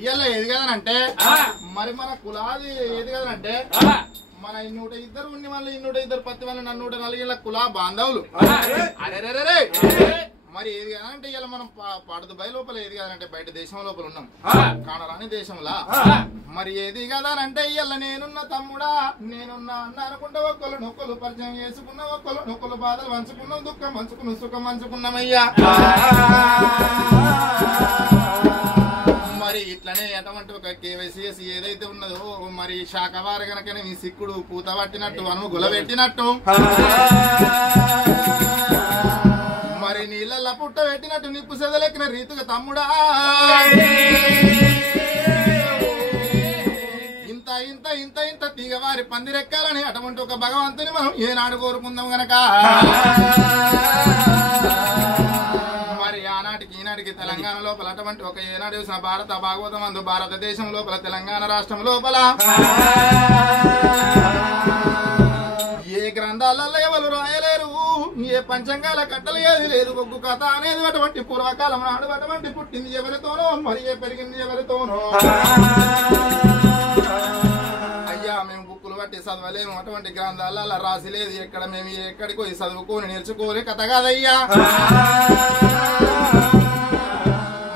ఇయ్యాల ఏది కదనంటే మరి మన కులాది ఏది కదనంటే మన 102 ఉండి మళ్ళీ 102 పత్తి మళ్ళీ 104 కులా బాంధవులు అరే మరి ఏది కదంటే ఇలా మనం పాడదు బయ లోపల ఏది కదంటే బయట దేశం లోపల ఉన్నాం కానరాని దేశంలా మరి ఏది కదానంటే ఇయ్యాల నేనున్న తమ్ముడా నేనున్నా అన్న అనుకుంటే ఒక్కరు నొక్కలు పరిచయం చేసుకున్న ఒక్కరు నొక్కలు బాధలు పంచుకున్నాం దుఃఖం పంచుకున్నాం సుఖం పంచుకున్నామయ్యా మరి ఇట్లనే ఎటువంటి ఒక కేవైసీఎస్ ఏదైతే ఉన్నదో మరి శాఖవారి కనుకనే మీ సిక్కుడు పూత పట్టినట్టు అనుము గులబెట్టినట్టు మరి నీళ్ళ పుట్ట పెట్టినట్టు నిప్పు సెదలెక్కిన రీతిగా తమ్ముడా ఇంత ఇంత ఇంత ఇంత తీగవారి పందిరెక్కాలని అటువంటి ఒక భగవంతుని మనం ఏనాడు కోరుకుందాం గనక మరి ఆనాటికి ఈనాటికి తెలంగాణ లోపల అటువంటి ఒక ఏనాడు చూసిన భారత భాగవతం అందు భారతదేశం లోపల తెలంగాణ రాష్ట్రం లోపల ఏ గ్రంథాలలో ఎవరు రాయలేరు ఏ పంచంగాల కట్టలు ఏది లేదు ఒగ్గు కథ అనేది అటువంటి పూర్వకాలం నాడు అటువంటి పుట్టింది ఎవరితోనో మరి ఏ పెరిగింది ఎవరితోనో అయ్యా మేము బుక్కులు బట్టి చదవలేము అటువంటి గ్రంథాలలో రాసి లేదు ఎక్కడ మేము ఎక్కడికి పోయి చదువుకొని నేర్చుకోలే కథ కాదయ్యా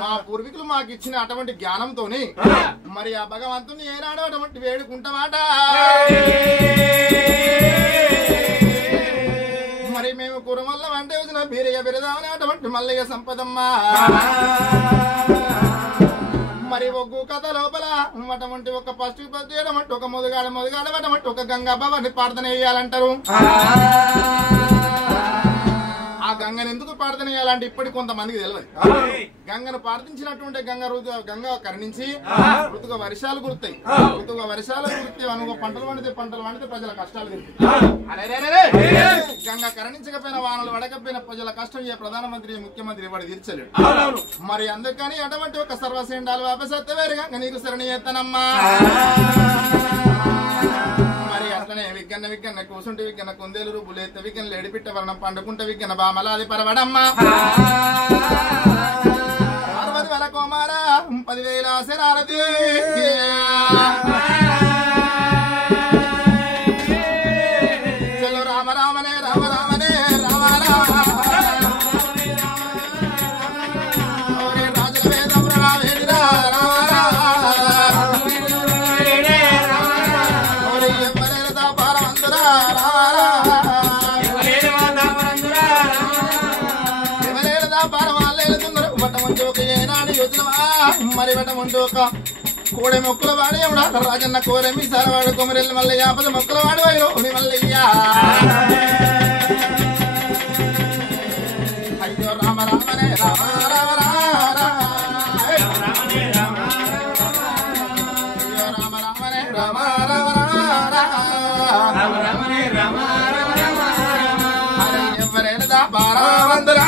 మా పూర్వీకులు మాకు ఇచ్చిన అటువంటి జ్ఞానంతోని మరి ఆ భగవంతుని ఏనాడు అటువంటి వేడుకుంటామాట మరి మేము కురమల్ల అంటే వచ్చిన బీరయ్య బిరదామని అటువంటి మల్లయ్య సంపదమ్మా మరి ఒగ్గు కథ లోపల అటువంటి ఒక పస్తు చేయడమంటే ఒక మొదగాడ అటువంటి ఒక గంగా బాబాని ప్రార్థన చేయాలంటారు ఆ గంగను ఎందుకు ప్రార్థన చేయాలంటే ఇప్పటికి కొంతమందికి తెలియదు గంగను ప్రార్థించినటువంటి గంగ కరుణించి ఋతుగా వర్షాలు కురుతాయి ఋతుగా వర్షాలు కురితే అనుకో పంటలు పండితే ప్రజల కష్టాలు తిరుగుతాయి గంగ కరుణించకపోయిన వానలు వడకపోయిన ప్రజల కష్టం ఏ ప్రధానమంత్రి ముఖ్యమంత్రి వాడు తీర్చలేడు మరి అందుకని అటువంటి ఒక సర్వసేండాలు వాపసత్తే వేరు గంగ నీకు శరణి చేస్తానమ్మా మరి అట్లనే విగ్గన్న కూసుంటే విగ్గన్న కుందేలు రూపులేత విగ్గన ఎడిపిట్ట వర్ణం పండుకుంటే విగ్గన బామలాది పరవడమ్మా 60,000 కోమారా 10,000 శరారది చలో రామ రామనే రామ రామనే రామ రామ రాజుల వేదం రావేదిరా రామ మరి బట్టమంటూ ఒక కోడె మొక్కల వాడే రాజన్న కోరెమి సరవాడు కొమరెల్లి మల్లయ్య పద మొక్కల వాడు వైరోని మల్లయ్య అయ్యో రామ రామనే రామ రామ అయ్యో రామ రామనే రామ రామ ఎవరేదా బారావందరా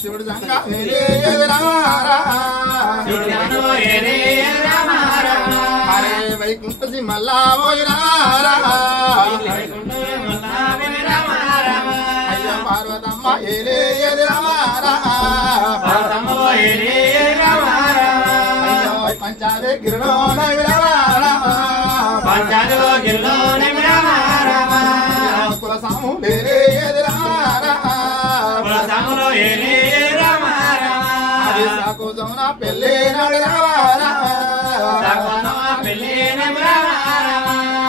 శివుడు హరే వైకుంఠ మల్లా అయ్యో పార్వతమ్మ ఏలే అయ్యో పంచాదే గిరిలో కులసాము పెళ్ళి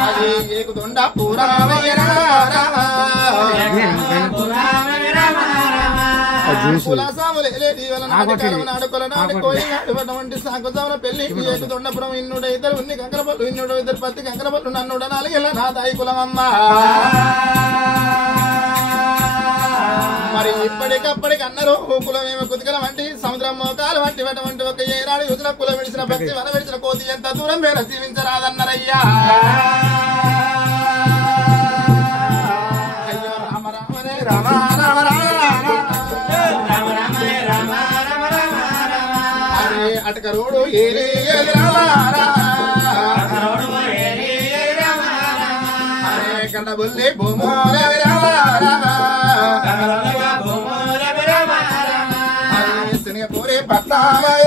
అది ఏకుదొండ నాడుకొలనాడుకొలనాడుకోటువంటి సాకుజాముల పెళ్లి ఏకుదొండపురం 202 ఉన్ని కంకరపల్లు 202 పత్తి కంకరపల్లు 404 నా దాయి కులమమ్మ మరి ఇప్పటికప్పటికి అన్నారు కులమేమో కుతికల వంటి సముద్రం మోకాలు వంటి అటువంటి ఒక ఏనాడు యుద్ధ కులం విడిచిన భక్తి వన విడిచిన కోతి ఎంత దూరం మేర జీవించరాదన్నారయ్యా అయ్యో రామ రామనే రామ రామ అరే అటక రోడ్డు ఏరి అరే గండ బుల్లి భూమోల పట్నామై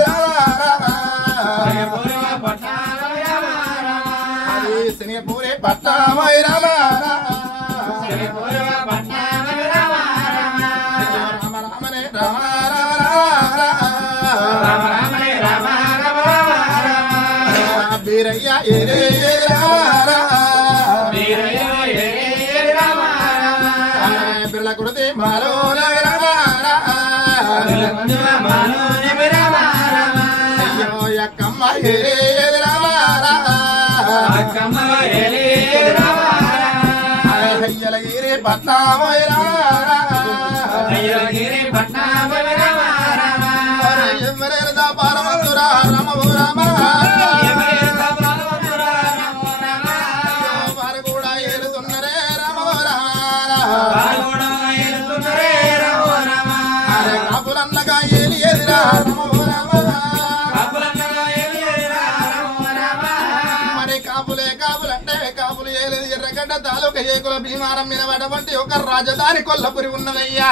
శనియపూరి పట్నామై రామ రామనే రామ బీరయ్య ఏరే బిర్ల కుడితే మాలో అయ్యో ఎక్కమ్మ ఏరే అయ్యలగిరి పట్నామై పారమంతురా రామో రామ వారు కూడా ఏలుతున్నరే రామో రామ కాపులన్నగా ఏలి ఎదిరా రామో రామ మరి కాపులంటే కాపులు ఏలేదు ఎర్రగడ్డ తాలూక ఏకుల భీమారం మీద పడబట్టి ఒక రాజధాని కొల్లపురి ఉన్నదయ్యా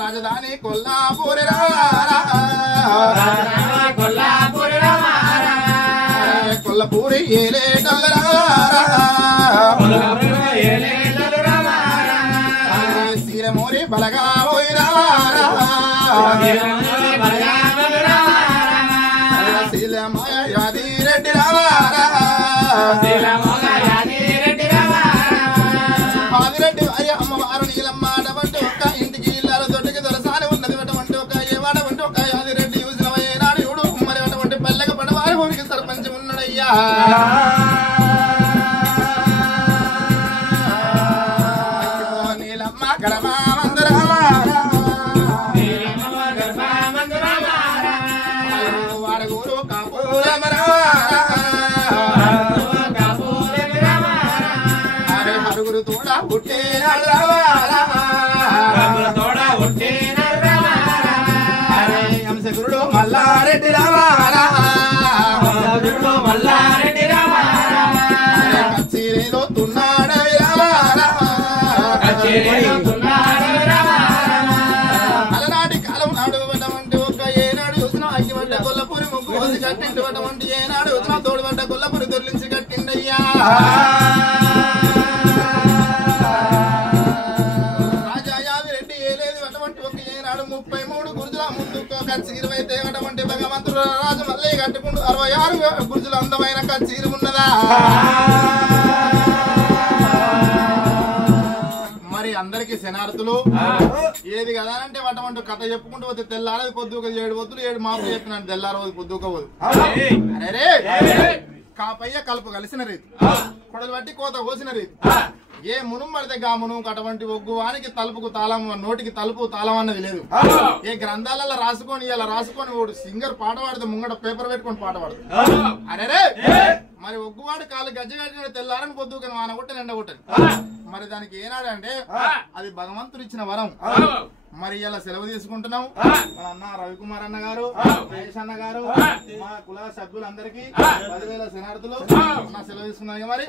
రాజధాని కొల్లాపూరి కొల్లపూరి ఏలే సీరమూరి బలగా శీలమాయ యాదిరెడ్డి ఆదిరెడ్డి వారి అమ్మవారు నీలమ్మ అటువంటి ఒక్క ఇంటికి ఇల్లాల దొడ్డికి దొరసాని ఉన్నది అటువంటి ఒక ఏవాడవంటి ఒక యాదిరెడ్డి యూసిన ఏనాడు ఇవుడు మరి అటువంటి పల్లెక పడవారి ఊరికి సర్పంచ్ ఉన్నాడయ్యా నీలమ్మ గడమా వారగూరు హరుగురు తోడ పుట్టే అంశగురుడు మల్లారెడ్డి కచ్చేరిలో తున్నాడు అలనాటి కాలం నాడు అటువంటి ఒక ఏనాడు చూసిన అగ్గిపడ్డ కొల్లపూరి ముగ్గు కోసి కట్టిండు అటువంటి ఏనాడు వచ్చిన తోడుపడ్డ కొల్లపూరి దొర్లించి కట్టిండయ్యా రాజా యాదిరెడ్డి ఏలేదు అటువంటి ఒక ఏనాడు 33 గురుజుల ముందు కచ్చీరు అయితే అటువంటి భగవంతుడు రాజు మళ్ళీ కట్టుకుంటూ 66 గురుజుల అందమైన కచ్చీరు ఉన్నదా మరి అందరికి శనార్థులు ఏది కదా అంటే అటువంటి కథ చెప్పుకుంటూ పోతే తెల్లారది పొద్దుక 7 వద్దులు 7 మాపులు చెప్పినాడు తెల్లారది పొద్దుకోవద్దు అరే కాపయ్య కలుపు కలిసిన రీతి కొడలు బట్టి కోత కోసిన రీతి ఏ మునుం పడితే గా మునుం అటువంటి ఒగ్గువానికి తలుపుకు తాళం నోటికి తలుపు తాళం అన్నది లేదు ఏ గ్రంథాలలో రాసుకొని ఇలా రాసుకొని వాడు సింగర్ పాట పాడితే ముంగట పేపర్ పెట్టుకొని పాట పాడదు అరే మరి ఒగ్గువాడు కాలు గజ్జ కట్టిన తెల్లారని పొద్దుకని వాన కొట్టని ఎండ కొట్టని మరి దానికి ఏనాడు అంటే అది భగవంతుడు ఇచ్చిన వరం మరి ఇలా సెలవు తీసుకుంటున్నాం మన అన్న రవికుమార్ అన్న గారు మహేష్ అన్న గారు మా కుల సభ్యులందరికీ 10,000 శనార్థులు సెలవు తీసుకున్నాం మరి